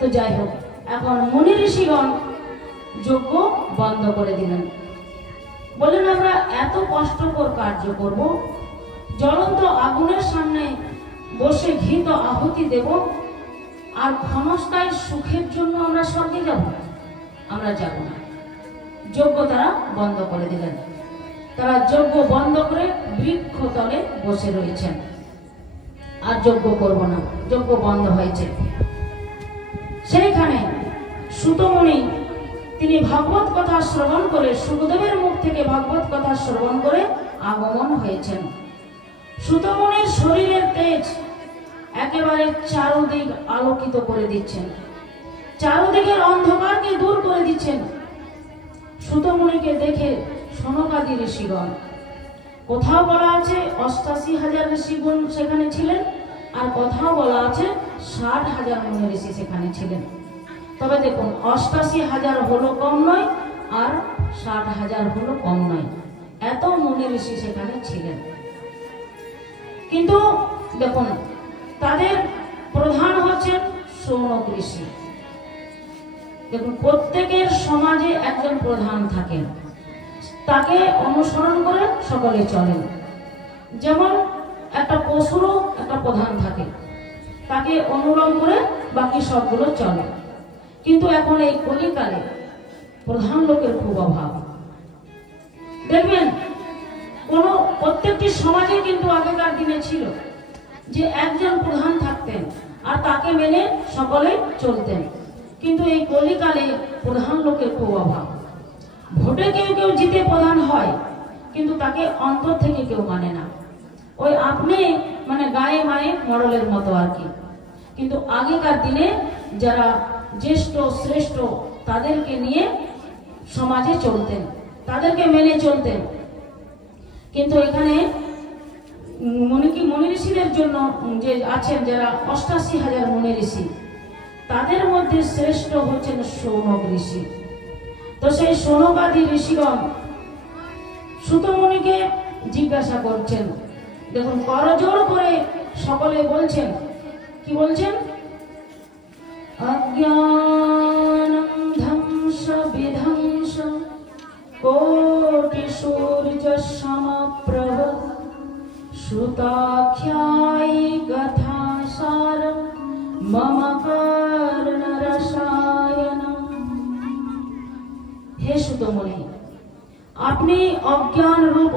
তো যাই হোক, এখন মুনি ঋষিগণ যজ্ঞ বন্ধ করে দিলেন। বললেন, আমরা এত কষ্টকর কার্য করব। জ্বলন্ত আগুনের সামনে বসে ঘৃত আহুতি দেব আর ক্ষণস্থায়ী সুখের জন্য আমরা স্বর্গে যাব। আমরা যাব না। যজ্ঞ তারা বন্ধ করে দিলেন। তারা যজ্ঞ বন্ধ করে বৃক্ষ তলে বসে রয়েছেন। আর যজ্ঞ করব না, যজ্ঞ বন্ধ হয়েছে। সেইখানে সুতমণি তিনি ভাগবত কথা শ্রবণ করে সুখদেবের মুখ থেকে ভাগবত কথা শ্রবণ করে আগমন হয়েছেন। সুতমণির শরীরের তেজ একেবারে চারদিক আলোকিত করে দিচ্ছেন। চারদিকের অন্ধকারকে দূর করে দিচ্ছেন। সুতমণিকে দেখে সনকাদি ঋষিগণ, কোথাও বলা আছে অষ্টাশি হাজার ঋষিগণ সেখানে ছিলেন আর কোথাও বলা আছে ষাট হাজার মুনি ঋষি সেখানে ছিলেন। তবে দেখুন, অষ্টাশি হাজার হলো কম নয় আর ষাট হাজার হলো কম নয়। এত মুনি ঋষি সেখানে ছিলেন। কিন্তু দেখুন, তাদের প্রধান হচ্ছেন সৌনক ঋষি। দেখুন, প্রত্যেকের সমাজে একজন প্রধান থাকেন। তাকে অনুসরণ করে সকলে চলেন। যেমন একটা পশুরও একটা প্রধান থাকে। তাকে অনুরোধ করে বাকি সবগুলো চলে। কিন্তু এখন এই কলিকালে প্রধান লোকের খুব অভাব। দেখবেন, কোন প্রত্যেকটি সমাজে কিন্তু আগেকার দিনে ছিল যে একজন প্রধান থাকতেন আর তাকে মেনে সকলে চলতেন। কিন্তু এই কলিকালে প্রধান লোকের খুব অভাব। ভোটে কেউ কেউ জিতে প্রধান হয়, কিন্তু তাকে অন্তর থেকে কেউ মানে না। ওই আপনি মানে গায়ে মায়ে মডেলের মতো আর কি। কিন্তু আগেকার দিনে যারা জ্যেষ্ঠ শ্রেষ্ঠ তাদেরকে নিয়ে সমাজে চলতেন তাদেরকে মেনে চলতেন। কিন্তু এখানে উম, মনে কি মনি ঋষিদের জন্য যে আছেন যারা অষ্টাশি হাজার মনি ঋষি তাদের মধ্যে শ্রেষ্ঠ হচ্ছেন সৌনক ঋষি। তো সেই সৌনকাদি ঋষিগণ সুতমণিকে জিজ্ঞাসা করছেন দেখুন করজোর করে সকলে বলছেন, কি বলছেন? অজ্ঞানম ধ্বংস বিধ্বংস, কোটি সূর্য সমপ্রভ শ্রুতাখ্যায়ী কথা সারম মম কর্ণ রসায়নম। হে সুতমণি আপনি অজ্ঞান রূপ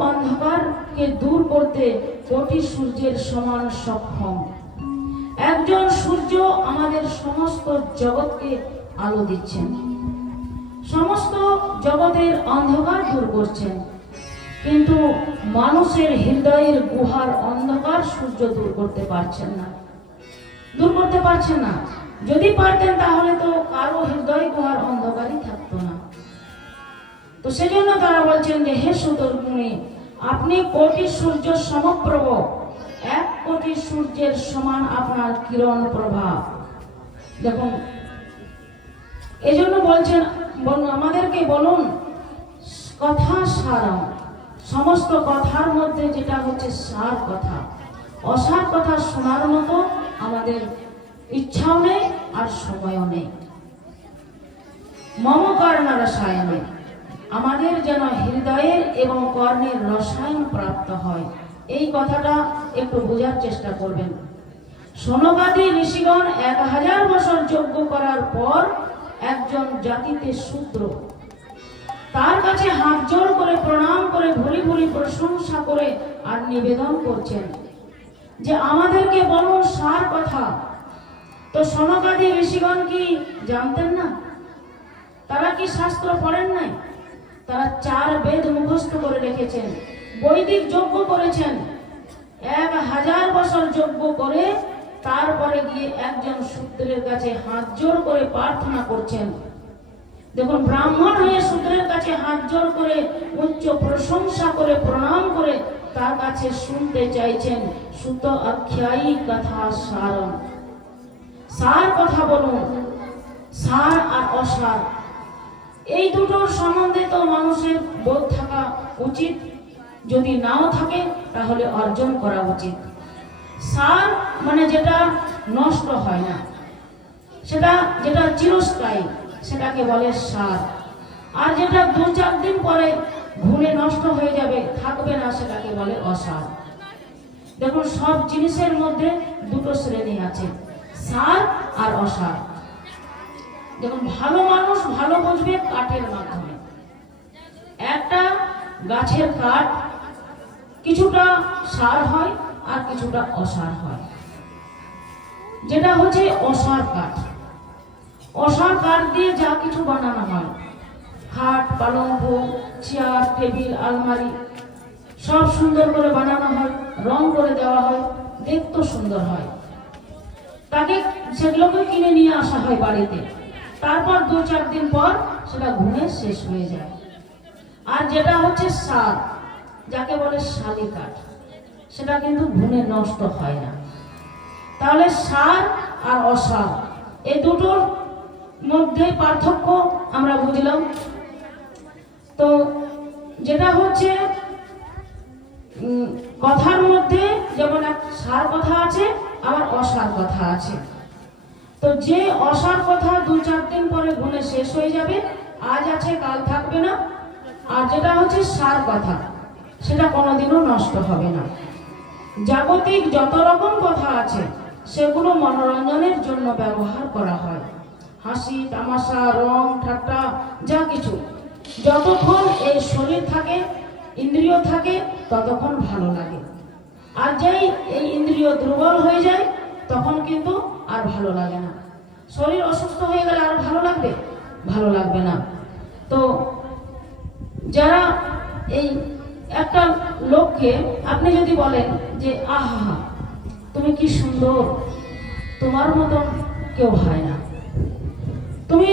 অন্ধকারকে দূর করতে কোটি সূর্যের সমান সক্ষম। একজন সূর্য আমাদের সমস্ত জগৎকে আলো দিচ্ছেন। সমস্ত জগতের অন্ধকার দূর করছেন। কিন্তু মানুষের হৃদয়ের গুহার অন্ধকার সূর্য দূর করতে পারছেন না। দূর করতে পারছেন না। যদি পারতেন তাহলে তো কারও হৃদয় গুহার অন্ধকারই থাকতো না। তো সেজন্য তারা বলছেন যে, হে সুতর্মণি আপনি কোটি সূর্য সমপ্রভ, এক কোটি সূর্যের সমান আপনার কিরণ প্রভাব। দেখুন এই জন্য বলছেন আমাদেরকে বলুন, কথা সারম। সমস্ত কথার মধ্যে যেটা হচ্ছে সার কথা। অসার কথা শোনার মতো আমাদের ইচ্ছাও নেই আর সময়ও নেই। মম কর্ণ রসায়নে আমাদের যেন হৃদয়ের এবং কর্ণের রসায়ন প্রাপ্ত হয়। এই কথাটা একটু বোঝার চেষ্টা করবেন। সোনবাদী ঋষিগণ এক হাজার বছর যজ্ঞ করার পর একজন জাতিতে শূদ্র। তার কাছে হাত জোর করে প্রণাম করে ভুরি ভুরি প্রশংসা করে আর নিবেদন করছেন যে আমাদেরকে বলুন সার কথা। তো সনকাদি ঋষিগণ কি জানতেন না? তারা কি শাস্ত্র পড়েন নাই? তারা চার বেদ মুখস্থ করে রেখেছেন, বৈদিক যজ্ঞ করেছেন। এক হাজার বছর যজ্ঞ করে তারপরে গিয়ে একজন সূত্রের কাছে হাত জোর করে প্রার্থনা করছেন। দেখুন, ব্রাহ্মণ হয়ে সূত্রের কাছে হাত জোর করে উচ্চ প্রশংসা করে, প্রণাম করে তার কাছে শুনতে চাইছেন, সুত আখ্যায়ী কথা সারম। সার কথা বলুন, সার আর অসার। এই দুটোর সম্বন্ধে তো মানুষের বোধ থাকা উচিত। যদি নাও থাকে, তাহলে অর্জন করা উচিত। সার মানে যেটা নষ্ট হয় না, সেটা যেটা চিরস্থায়ী, সেটাকে বলে সার। আর যেটা দু চার দিন পরে ঘুরে নষ্ট হয়ে যাবে, থাকবে না, সেটাকে বলে অসার। দেখুন, সব জিনিসের মধ্যে দুটো শ্রেণি আছে, সার আর অসার। দেখুন, ভালো মানুষ ভালো বুঝবে কাঠের মাধ্যমে। একটা গাছের কাঠ কিছুটা সার হয় আর কিছুটা অসার হয়। যেটা হচ্ছে অসার কাঠ। অসার কাঠ দিয়ে যা কিছু বানানো হয়। খাট, পালঙ্ক, চেয়ার, টেবিল, আলমারি, সব সুন্দর করে বানানো হয়, রং করে দেওয়া হয়, দেখতেও সুন্দর হয়। তাকে সেগুলোকে কিনে নিয়ে আসা হয় বাড়িতে। তারপর দু চার দিন পর সেটা ঘুরে শেষ হয়ে যায়। আর যেটা হচ্ছে সার যাকে বলে শালি কাঠ সেটা কিন্তু ঘুনে নষ্ট হয় না। তাহলে সার আর অসার এই দুটোর মধ্যে পার্থক্য আমরা বুঝলাম। তো যেটা হচ্ছে কথার মধ্যে যেমন এক সার কথা আছে, আবার অসার কথা আছে। তো যে অসার কথা দু চার দিন পরে গুণে শেষ হয়ে যাবে, আজ আছে, কাল থাকবে না। আর যেটা হচ্ছে সার কথা, সেটা কোনোদিনও নষ্ট হবে না। জাগতিক যত রকম কথা আছে, সেগুলো মনোরঞ্জনের জন্য ব্যবহার করা হয়। হাসি, তামাশা, রং, ঠাট্টা, যা কিছু। যতক্ষণ এই শরীর থাকে, ইন্দ্রিয় থাকে, ততক্ষণ ভালো লাগে। আর যেই এই ইন্দ্রিয় দুর্বল হয়ে যায়, তখন কিন্তু আর ভালো লাগে না। শরীর অসুস্থ হয়ে গেলে আর ভালো লাগবে? ভালো লাগবে না। তো যারা এই একটা লোককে আপনি যদি বলেন যে, আহা, তুমি কি সুন্দর? তোমার মতন কেউ হয় না। তুমি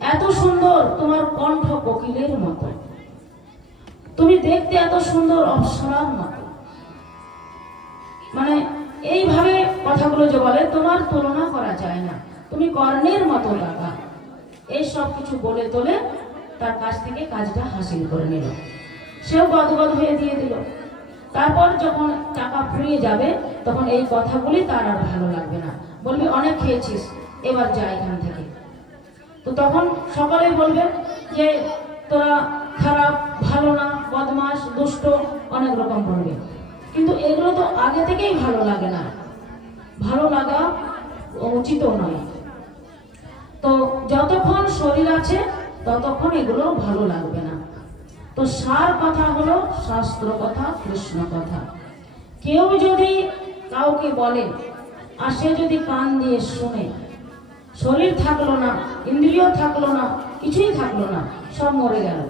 এত সুন্দর, তোমার কণ্ঠ কোকিলের মতো। তুমি দেখতে এত সুন্দর, অপসরার মতো। মানে এইভাবে কথাগুলো যে বলে, তোমার তুলনা করা যায় না। তুমি কর্ণের মতো লাগা। এই সব কিছু বলে তোলে, তার কাছ থেকে কাজটা হাসিল করে নিল। সেও গদগদ হয়ে দিয়ে দিল। তারপর যখন টাকা ফুরিয়ে যাবে, তখন এই কথাগুলি তার আর ভালো লাগবে না। বলবি, অনেক খেয়েছিস, এবার যা এখান থেকে। তো তখন সকলে বলবে যে, তোরা খারাপ, ভালো না বদমাস দুষ্ট, অনেক রকম বলবে। কিন্তু এগুলো তো আগে থেকেই ভালো লাগে না। ভালো লাগা উচিত নয়। তো যতক্ষণ শরীর আছে, ততক্ষণ এগুলো ভালো লাগবে না। তো সার কথা হলো শাস্ত্র কথা, কৃষ্ণ কথা। কেউ যদি কাউকে বলে, আর সে যদি কান দিয়ে শুনে, শরীর থাকল না, ইন্দ্রিয় থাকল না, কিছুই থাকল না, সব মরে গেল।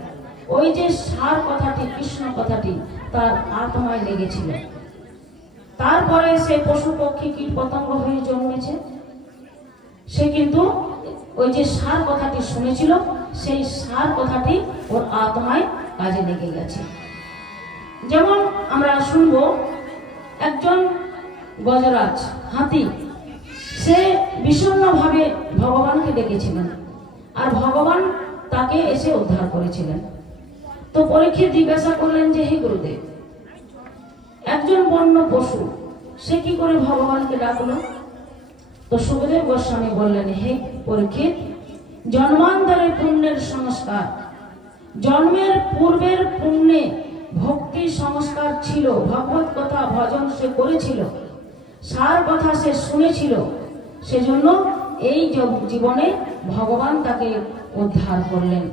ওই যে সার কথাটি, কৃষ্ণ কথাটি তার আত্মায় লেগেছিল। তারপরে সে পশু পক্ষী কীট পতঙ্গ হয়ে জন্মেছে। সে কিন্তু ওই যে সার কথাটি শুনেছিল, সেই সার কথাটি ওর আত্মায় কাজে লেগে গেছে। যেমন আমরা শুনব, একজন গজরাজ, হাতি, সে বিষণ্ণভাবে ভগবানকে ডেকেছিলেন। আর ভগবান তাকে এসে উদ্ধার করেছিলেন। তো পরীক্ষিত জিজ্ঞাসা করলেন যে, হে গুরুদেব, একজন বন্য পশু, সে কি করে ভগবানকে ডাকলো? তো সুখদেব গোস্বামী বললেন, হে পরীক্ষিত, জন্মান্তরে পুণ্যের সংস্কার। জন্মের পূর্বের পুণ্যে ভক্তি সংস্কার ছিল, ভগবত কথা ভজন সে করেছিল, সার কথা সে শুনেছিল, সেজন্য এই জীবনে ভগবান তাকে উদ্ধার করলেন।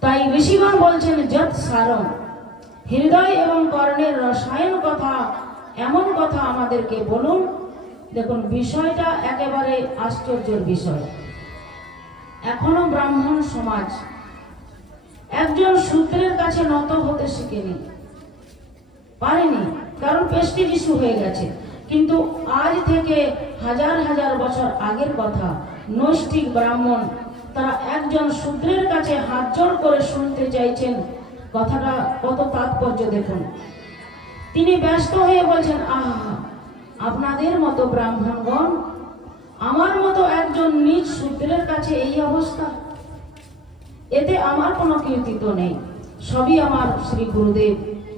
তাই ঋষিগণ বলছেন যত সারম হৃদয় এবং কর্ণের রসায়ন কথা, এমন কথা আমাদেরকে বলুন। দেখুন, বিষয়টা একেবারে আশ্চর্যের বিষয়। এখনও ব্রাহ্মণ সমাজ। একজন সূত্রের কাছে নত হতে শিখেনি। পারেনি, কারণ পেস্টিজ ইস্যু হয়ে গেছে। কিন্তু আজ থেকে হাজার হাজার বছর আগের কথা, নৈষ্ঠিক ব্রাহ্মণ তারা একজন শূদ্রের কাছে হাত জোড় করে শুনতে চাইছেন। কথাটা কত তাৎপর্য দেখুন। তিনি ব্যস্ত হয়ে বলছেন, আহা, আপনাদের মতো ব্রাহ্মণগণ, আমার মতো একজন নিজ শূদ্রের কাছে এই অবস্থা? এতে আমার কোনো কীর্তিত নেই। সবই আমার শ্রী গুরুদেব।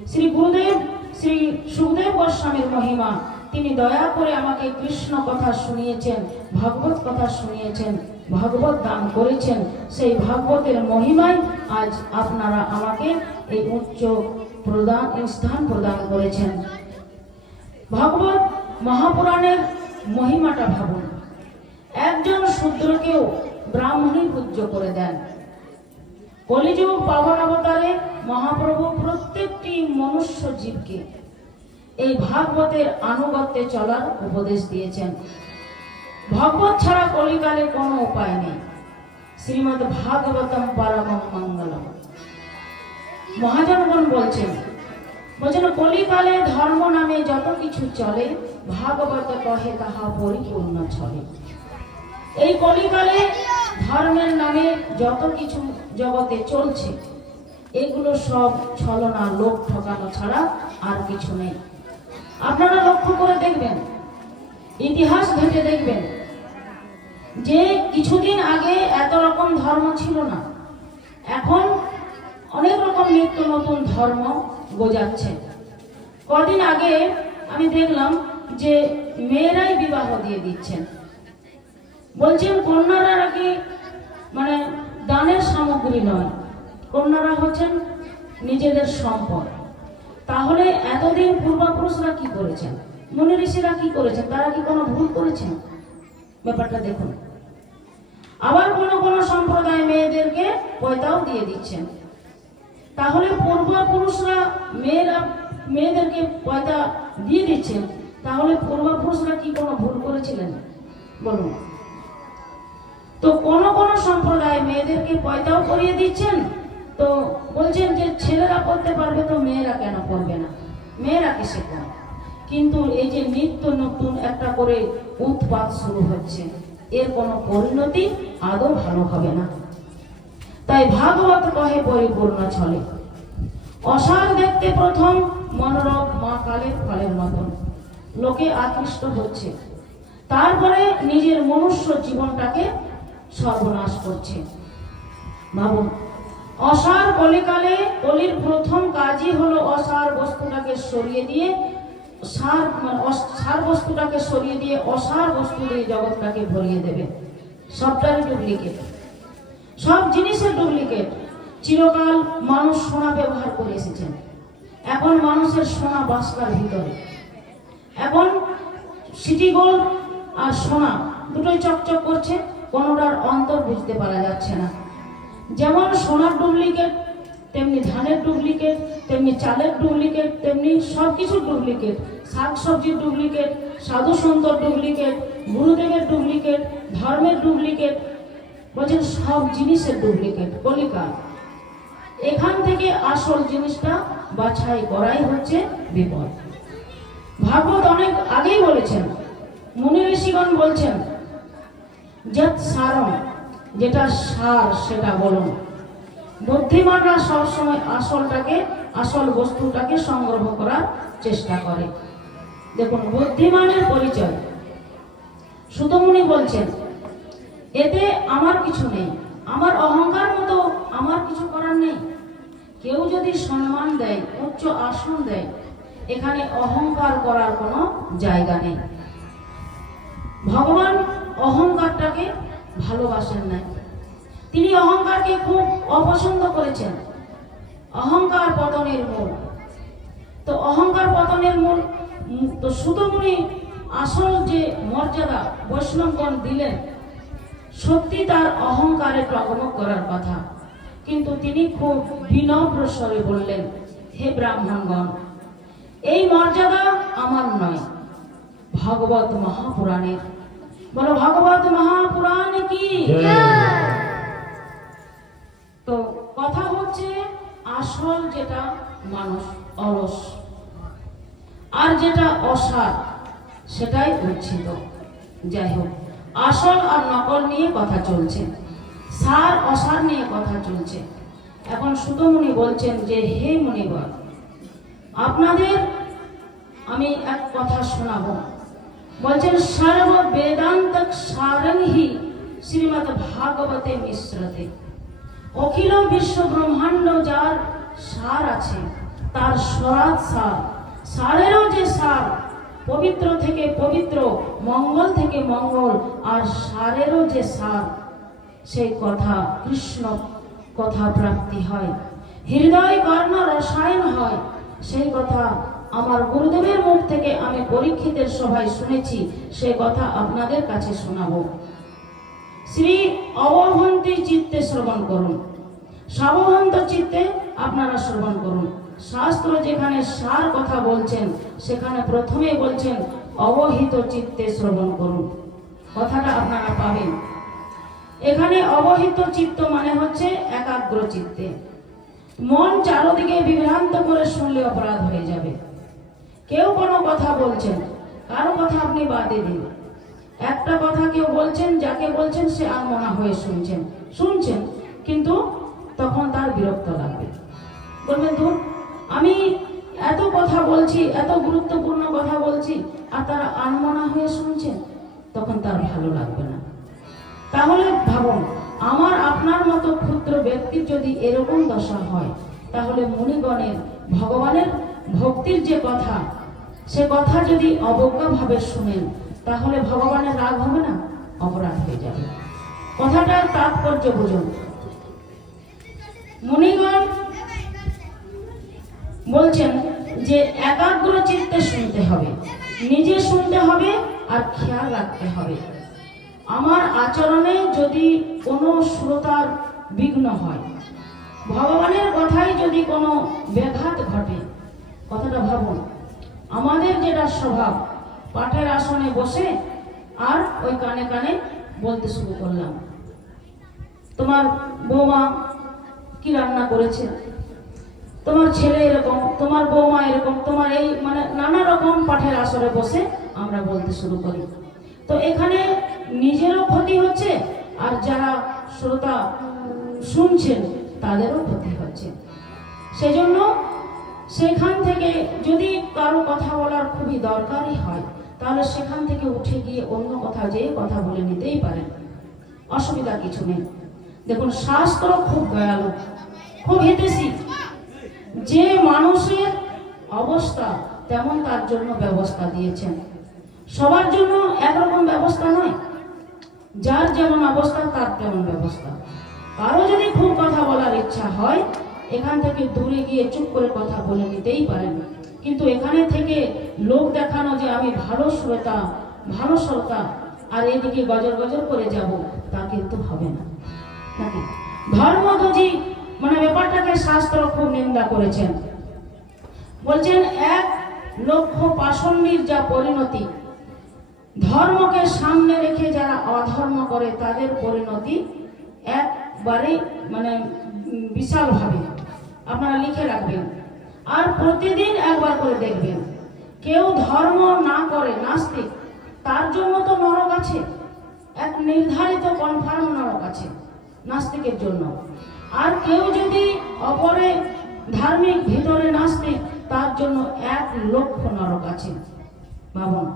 শ্রী গুরুদেব, শ্রী সুখদেব গোস্বামীর মহিমা। তিনি দয়া করে আমাকে কৃষ্ণ কথা শুনিয়েছেন, ভাগবত কথা শুনিয়েছেন, ভাগবত দান করেছেন। সেই ভাগবতের মহিমায় আজ আপনারা আমাকে এই উচ্চ প্রদান স্থান প্রদান করেছেন। ভাগবত মহাপুরাণের মহিমাটা ভাবুন। একজন শূদ্রকেও ব্রাহ্মণী পূজ্য করে দেন। কলিযুগ পাবন অবতারে মহাপ্রভু প্রত্যেকটি মনুষ্য জীবকে এই ভাগবতের আনুগত্যে চলার উপদেশ দিয়েছেন। ভাগবত ছাড়া কলিকালে কোনো উপায় নেই। শ্রীমদ ভাগবতম পরমম মঙ্গলম। মহাজনগণ বলছেন বলছেন, কলিকালে ধর্ম নামে যত কিছু চলে, ভাগবত কহে তাহা পরিপূর্ণ চলে। এই কলিকালে ধর্মের নামে যত কিছু জগতে চলছে, এগুলো সব ছলনা, লোক ঠকানো ছাড়া আর কিছু নেই। আপনারা লক্ষ্য করে দেখবেন, ইতিহাস ঘেটে দেখবেন যে কিছুদিন আগে এত রকম ধর্ম ছিল না। এখন অনেক রকম নিত্য নতুন ধর্ম বোঝাচ্ছে কদিন আগে আমি দেখলাম যে মেয়েরাই বিবাহ দিয়ে দিচ্ছেন। বলছেন, কন্যারা নাকি মানে দানের সামগ্রী নয়। কন্যারা হচ্ছেন নিজেদের সম্পদ। তাহলে এতদিন পূর্বাপুরুষরা কি করেছেন? মুনি ঋষিরা কি করেছেন? তারা কি কোনো ভুল করেছেন? ব্যাপারটা দেখুন। আবার কোন কোন সম্প্রদায় মেয়েদেরকে পয়তাও দিয়ে দিচ্ছেন। তাহলে পূর্বপুরুষরা মেয়েরা, মেয়েদেরকে পয়তা দিয়ে দিচ্ছেন। তাহলে পূর্বপুরুষরা কি কোনো ভুল করেছিলেন? বলুন। তো কোন কোন সম্প্রদায় মেয়েদেরকে পয়তাও করিয়ে দিচ্ছেন? তো বলছেন যে ছেলেরা করতে পারবে তো, মেয়েরা কেন করবে না? মেয়েরা কিসে করে কিন্তু এই যে নিত্য নতুন একটা করে উৎপাত শুরু হচ্ছে, এর কোনো পরিণতি আদৌ ভালো হবে না। তাই ভাগবত কহে, পরিপূর্ণ ছলে। অসার দেখতে প্রথম, মনোরম মা কালের ফলের মতন। লোকে আকৃষ্ট হচ্ছে। তারপরে নিজের মনুষ্য জীবনটাকে সর্বনাশ করছে। ভাবুন অসার কলিকালে কলির প্রথম কাজই হলো অসার বস্তুটাকে সরিয়ে দিয়ে, সার মানে সার বস্তুটাকে সরিয়ে দিয়ে অসার বস্তু দিয়ে জগৎটাকে ভরিয়ে দেবে। সবটাই ডুপ্লিকেট সব জিনিসের ডুপ্লিকেট চিরকাল মানুষ সোনা ব্যবহার করে এসেছেন। এখন মানুষের সোনা বাসকার ভিতরে। এখন সিটি গোল্ড আর সোনা দুটোই চকচক করছে, কোনোটার অন্তর বুঝতে পারা যাচ্ছে না। যেমন সোনার ডুপ্লিকেট, তেমনি ধানের ডুপ্লিকেট, তেমনি চালের ডুপ্লিকেট, তেমনি সব কিছুর ডুপ্লিকেট। শাক সবজির ডুপ্লিকেট সাধু সন্তর ডুপ্লিকেট, গুরুদেবের ডুপ্লিকেট, ধর্মের ডুপ্লিকেট বলছেন সব জিনিসের ডুপ্লিকেট, কলিকা। এখান থেকে আসল জিনিসটা বাছাই করাই হচ্ছে বিপদ। ভাগবত অনেক আগেই বলেছেন, মুনি ঋষিগণ বলছেন যত সারম যেটা সার, সেটা বলুন। বুদ্ধিমানরা সবসময় আসলটাকে, আসল বস্তুটাকে সংগ্রহ করার চেষ্টা করে। দেখুন, বুদ্ধিমানের পরিচয়। সুতমুনি বলছেন, এতে আমার কিছু নেই। আমার অহংকার মতো আমার কিছু করার নেই। কেউ যদি সম্মান দেয়, উচ্চ আসন দেয়, এখানে অহংকার করার কোনো জায়গা নেই। ভগবান অহংকারটাকে ভালোবাসেন নাই। তিনি অহংকারকে খুব অপছন্দ করেছেন। অহংকার পতনের মূল। তো অহংকার পতনের মূল তো সুতমুনি আসল যে মর্যাদা বৈষ্ণবগণ দিলেন, সত্যি তার অহংকারে টগমগ করার কথা। কিন্তু তিনি খুব বিনম্র স্বরে বললেন, হে ব্রাহ্মণগণ, এই মর্যাদা আমার নয়। ভগবত মহাপুরাণের বলো ভাগবত মহাপুরাণ কি? তো কথা হচ্ছে আসল যেটা মানুষ অলস। আর যেটা অসার সেটাই উচ্ছিত যাই হোক আসল আর নকল নিয়ে কথা চলছে। সার অসার নিয়ে কথা চলছে। এখন সুতমুনি বলছেন যে হে মুনিবর আপনাদের আমি এক কথা শোনাবো। বলছেন সর্ব বেদান্ত সারংহি শ্রীমদ ভাগবতে মিশ্রতে। অখিল বিশ্ব ব্রহ্মাণ্ড যার সার আছে, তার সরাত সার। সারেরও যে সার, পবিত্র থেকে পবিত্র, মঙ্গল থেকে মঙ্গল, আর সারেরও যে সার, সেই কথা কৃষ্ণ কথা প্রাপ্তি হয়। হৃদয় কর্ণ রসায়ন হয়, সেই কথা আমার গুরুদেবের মুখ থেকে আমি পরীক্ষিতের সভায় শুনেছি, সে কথা আপনাদের কাছে শোনাবো। শ্রী অবহন্তি চিত্তে শ্রবণ করুন। সাবহন্ত চিত্তে আপনারা শ্রবণ করুন। শাস্ত্র যেখানে সার কথা বলছেন, সেখানে প্রথমে বলছেন, অবহিত চিত্তে শ্রবণ করুন। কথাটা আপনারা পাবেন। এখানে অবহিত চিত্ত মানে হচ্ছে একাগ্র চিত্তে। মন চারদিকে বিভ্রান্ত করে শুনলে অপরাধ হয়ে যাবে। কেউ কোনো কথা বলছেন কারও কথা আপনি বাদে দিন। একটা কথা কেউ বলছেন, যাকে বলছেন, সে আনমনা হয়ে শুনছেন। শুনছেন, কিন্তু তখন তার বিরক্ত লাগবে। বলবেন, ধুর, আমি এত কথা বলছি, এত গুরুত্বপূর্ণ কথা বলছি, আর তারা আনমনা হয়ে শুনছেন, তখন তার ভালো লাগবে না। তাহলে ভাবুন, আমার আপনার মতো ক্ষুদ্র ব্যক্তির যদি এরকম দশা হয়, তাহলে মুনিগণের, ভগবানের ভক্তির যে কথা সে কথা যদি অবজ্ঞাভাবে শুনেন, তাহলে ভগবানের রাগ হবে না? অপরাধ হয়ে যাবে। কথাটার তাৎপর্য বুঝুন। মুনিগণ বলছেন যে একাগ্র চিত্তে শুনতে হবে, নিজে শুনতে হবে আর খেয়াল রাখতে হবে। আমার আচরণে যদি কোনো শ্রোতার বিঘ্ন হয়, ভগবানের কথায় যদি কোনো ব্যাঘাত ঘটে, কথাটা ভাবুন আমাদের যেটা স্বভাব, পাঠের আসনে বসে আর ওই কানে কানে বলতে শুরু করলাম। তোমার বৌমা কি রান্না করেছে? তোমার ছেলে এরকম, তোমার বৌমা এরকম, তোমার এই মানে নানা রকম পাঠের আসরে বসে আমরা বলতে শুরু করি। তো এখানে নিজেরও ক্ষতি হচ্ছে আর যারা শ্রোতা শুনছেন তাদেরও ক্ষতি হচ্ছে। সেজন্য সেখান থেকে যদি কারও কথা বলার খুবই দরকারই হয়, তাহলে সেখান থেকে উঠে গিয়ে অন্য কথা যেয়ে কথা বলে নিতেই পারেন। অসুবিধা কিছু নেই। দেখুন, শাস্ত্র খুব দয়ালু, খুব হিতেশী। যে মানুষের অবস্থা তেমন তার জন্য ব্যবস্থা দিয়েছেন। সবার জন্য একরকম ব্যবস্থা নয়। যার যেমন অবস্থা, তার তেমন ব্যবস্থা। কারও যদি খুব কথা বলার ইচ্ছা হয় এখান থেকে দূরে গিয়ে চুপ করে কথা বলে নিতেই পারেন কিন্তু এখানে থেকে লোক দেখানো যে আমি ভালো শ্রোতা ভালো শ্রোতা, আর এদিকে গজর গজর করে যাব, তা কিন্তু হবে না। নাকি ধর্মধ্বজি মানে ব্যাপারটাকে শাস্ত্র খুব নিন্দা করেছেন। বলছেন, এক লক্ষ পাষণ্ডির যা পরিণতি, ধর্মকে সামনে রেখে যারা অধর্ম করে, তাদের পরিণতি একবারে মানে বিশালভাবে। আপনারা লিখে রাখবেন। আর প্রতিদিন একবার করে দেখবেন। কেউ ধর্ম না করে নাস্তিক, তার জন্য তো নরক আছে। এক নির্ধারিত কনফার্ম নরক আছে নাস্তিকের জন্য। আর কেউ যদি অপরে ধার্মিক, ভিতরে নাস্তিক, তার জন্য এক লক্ষ নরক আছে। ভাবুন,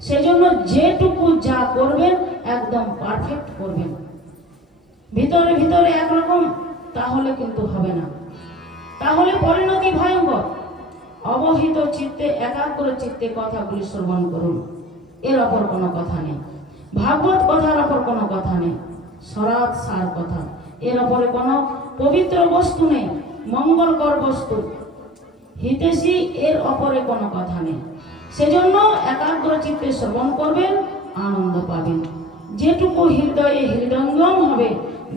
সেজন্য যেটুকু যা করবেন, একদম পারফেক্ট করবেন। ভিতরে ভিতরে একরকম, তাহলে কিন্তু হবে না। তাহলে পরিণতি ভয়ঙ্কর। অবহিত চিত্তে, একাগ্র চিত্তে কথাগুলি শ্রবণ করুন। এর অপর কোনো কথা নেই। ভাগবত কথার অপর কোনো কথা নেই। সরাত সার কথা। এর অপরে কোনো পবিত্র বস্তু নেই। মঙ্গলকর বস্তু। হিতেশী এর অপরে কোনো কথা নেই। সেজন্য একাগ্র চিত্তে শ্রবণ করবেন, আনন্দ পাবেন। যেটুকু হৃদয়ে হৃদয়ঙ্গম হবে,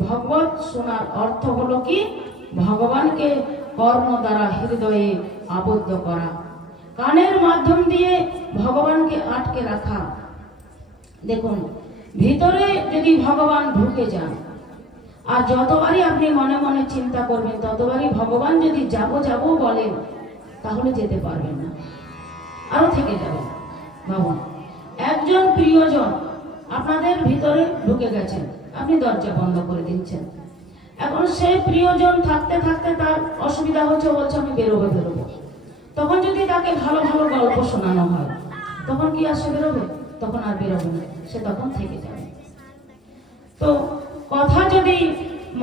ভগবত শোনার অর্থ হলো কি? ভগবানকে কর্ণ দ্বারা হৃদয়ে আবদ্ধ করা। কানের মাধ্যম দিয়ে ভগবানকে আটকে রাখা। দেখুন, ভিতরে যদি ভগবান ঢুকে যান, আর যতবারই আপনি মনে মনে চিন্তা করবেন, ততবারই ভগবান যদি যাব যাব বলেন তাহলে যেতে পারবেন না। আরও থেকে যাবেন ভাবুন, একজন প্রিয়জন আপনাদের ভিতরে ঢুকে গেছেন, আপনি দরজা বন্ধ করে দিচ্ছেন। এখন সে প্রিয়জন থাকতে থাকতে তার অসুবিধা হচ্ছে বলছে, আমি বেরোবো বেরোবো। তখন যদি তাকে ভালো ভালো গল্প শোনানো হয়, তখন কি আর সে বেরোবে? তখন আর বেরোবে না, সে তখন থেকে যাবে। তো কথা যদি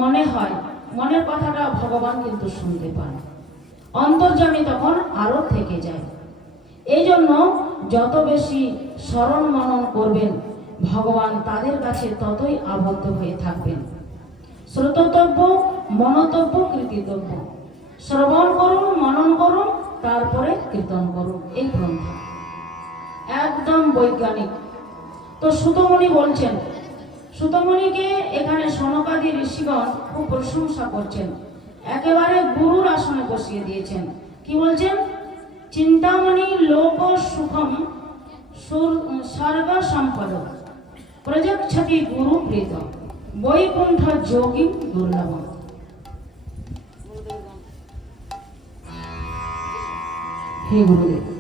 মনে হয়, মনের কথাটা ভগবান কিন্তু শুনতে পান। অন্তর্জামী তখন আরও থেকে যায়। এই জন্য যত বেশি স্মরণ মনন করবেন, ভগবান তাদের কাছে ততই আবদ্ধ হয়ে থাকবেন। শ্রোতব্য মনতব্য কৃতিতব্য শ্রবণ করুন মনন করুন তারপরে কীর্তন করুন এই গ্রন্থ। একদম বৈজ্ঞানিক। তো সুতমণি বলছেন, সুতমণিকে এখানে সনকাদি ঋষিগণ খুব প্রশংসা করছেন। একেবারে গুরুর আসনে বসিয়ে দিয়েছেন। কি বলছেন? চিন্তামণি লোক সুখম স্বর্গ সম্পদ। প্রযক্ষতি গুরু প্রীত বৈকুণ্ঠ যোগী দুর্লভ। হে গুরুদেব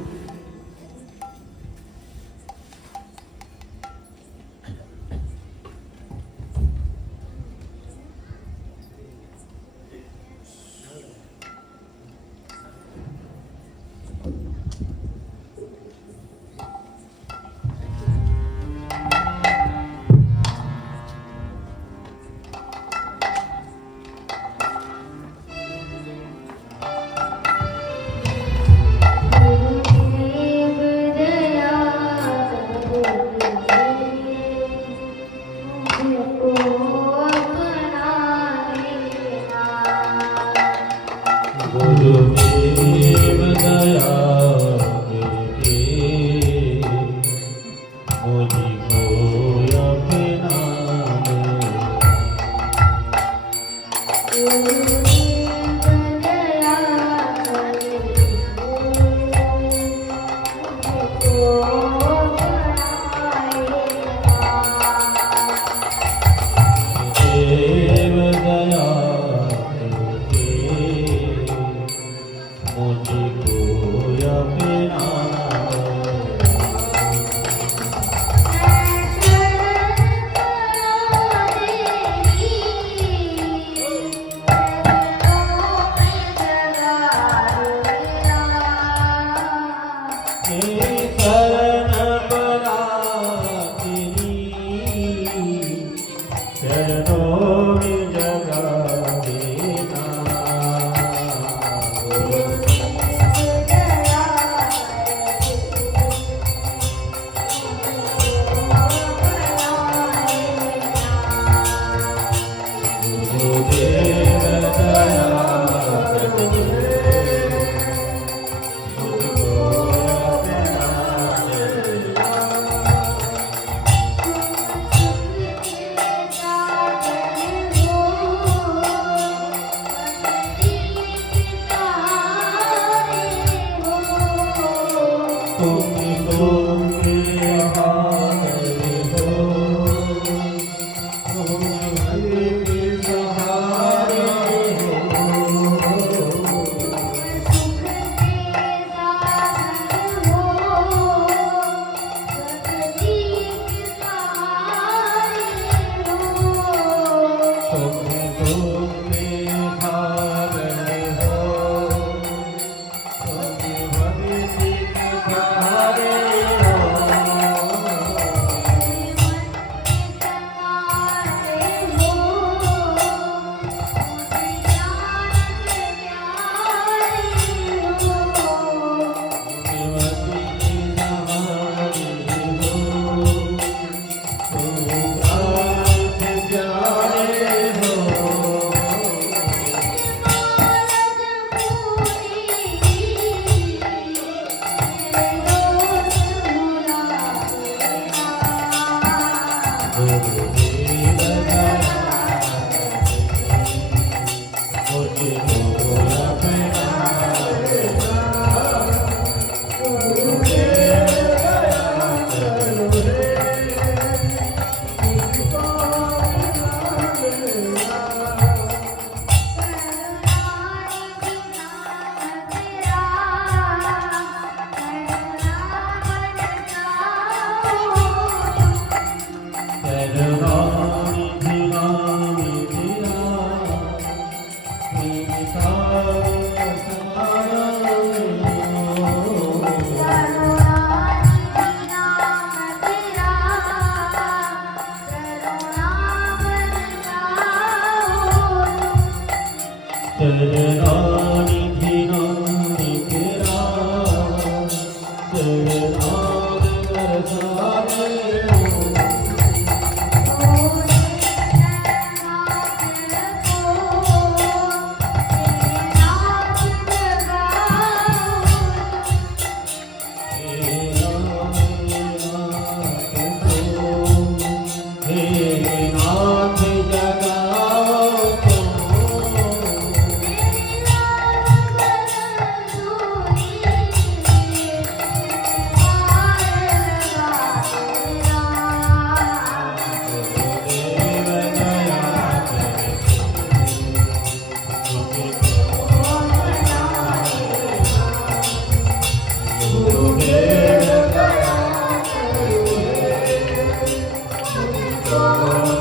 Yeah. oh Senhor.